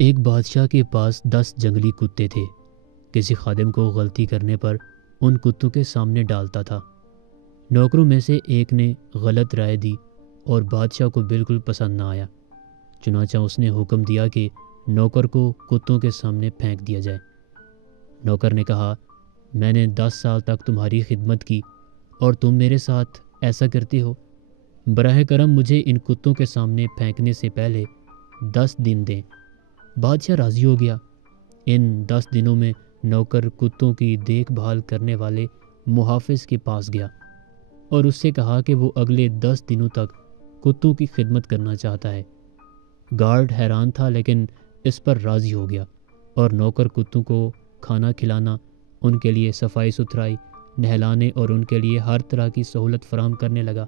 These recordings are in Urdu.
ایک بادشاہ کے پاس 10 جنگلی کتے تھے۔ کسی خادم کو غلطی کرنے پر ان کتوں کے سامنے ڈالتا تھا۔ نوکروں میں سے ایک نے غلط رائے دی اور بادشاہ کو بالکل پسند نہ آیا۔ چنانچہ اس نے حکم دیا کہ نوکر کو کتوں کے سامنے پھینک دیا جائے۔ نوکر نے کہا، میں نے 10 سال تک تمہاری خدمت کی اور تم میرے ساتھ ایسا کرتے ہو؟ براہ کرم مجھے ان کتوں کے سامنے پھینکنے سے پہلے 10 دن دیں۔ بادشاہ راضی ہو گیا۔ ان 10 دنوں میں نوکر کتوں کی دیکھ بھال کرنے والے محافظ کے پاس گیا اور اس سے کہا کہ وہ اگلے 10 دنوں تک کتوں کی خدمت کرنا چاہتا ہے۔ گارڈ حیران تھا لیکن اس پر راضی ہو گیا اور نوکر کتوں کو کھانا کھلانا، ان کے لیے صفائی ستھرائی، نہلانے اور ان کے لیے ہر طرح کی سہولت فراہم کرنے لگا۔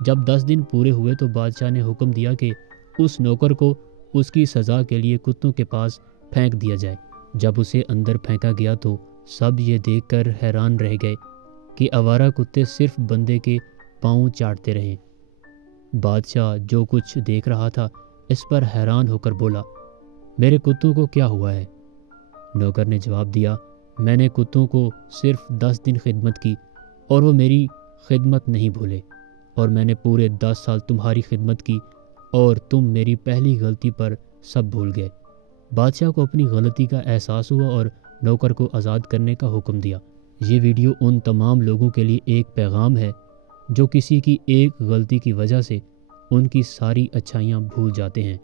جب 10 دن پورے ہوئے تو بادشاہ نے حکم دیا کہ اس نوکر کو اس کی سزا کے لیے کتوں کے پاس پھینک دیا جائے۔ جب اسے اندر پھینکا گیا تو سب یہ دیکھ کر حیران رہ گئے کہ آوارہ کتے صرف بندے کے پاؤں چاٹتے رہے۔ بادشاہ جو کچھ دیکھ رہا تھا اس پر حیران ہو کر بولا، میرے کتوں کو کیا ہوا ہے؟ نوکر نے جواب دیا، میں نے کتوں کو صرف 10 دن خدمت کی اور وہ میری خدمت نہیں بھولے، اور میں نے پورے 10 سال تمہاری خدمت کی اور تم میری پہلی غلطی پر سب بھول گئے۔ بادشاہ کو اپنی غلطی کا احساس ہوا اور نوکر کو آزاد کرنے کا حکم دیا۔ یہ ویڈیو ان تمام لوگوں کے لیے ایک پیغام ہے جو کسی کی ایک غلطی کی وجہ سے ان کی ساری اچھائیاں بھول جاتے ہیں۔